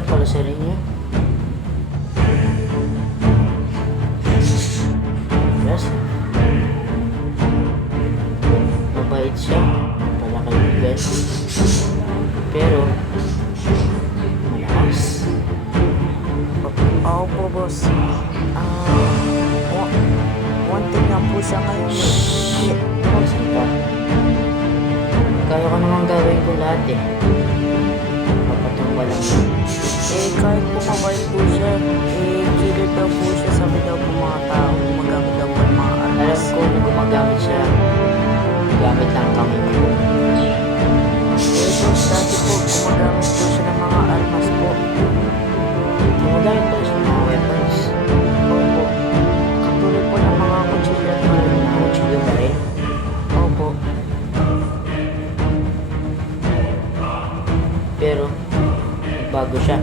siya pala sa rin niya. Yes. Mabait siya. Pala kaibigan. Pero, malakas. Oo po, boss. Wanted nga po siya ngayon. Shhh! Mawasan ka. Kaya ko naman gawin ko lahat eh. Papatumba lang. Kahit po mabait po siya, kilid daw po siya, sabi daw po mga tao, gumagamit daw po ng mga Alam armas. ko na gumagamit siya. Gamit ang kamay ko. Boss, dati po, gumagamit po siya ng mga armas po. Gumagamit pa siya ng mga weapons. Opo. Katulad po ng mga kutsilyo at mga Mga kutsilyo ba rin? Opo. Pero, nagbago siya.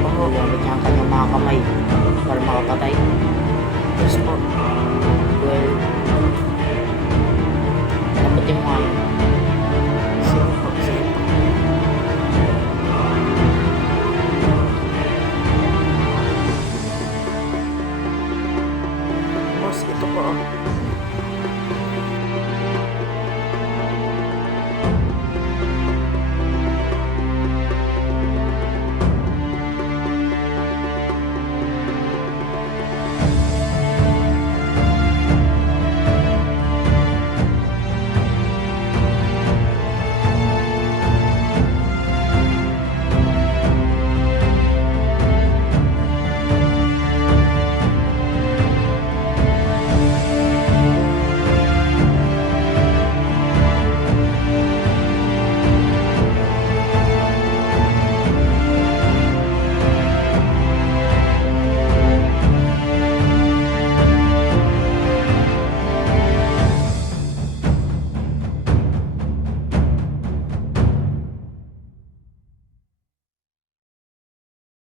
Gumagamit niya ang kanyang mga kamay para makapatay. Yes po. Well, taputin mo nga yun. Sige po, sige po. Boss, ito po.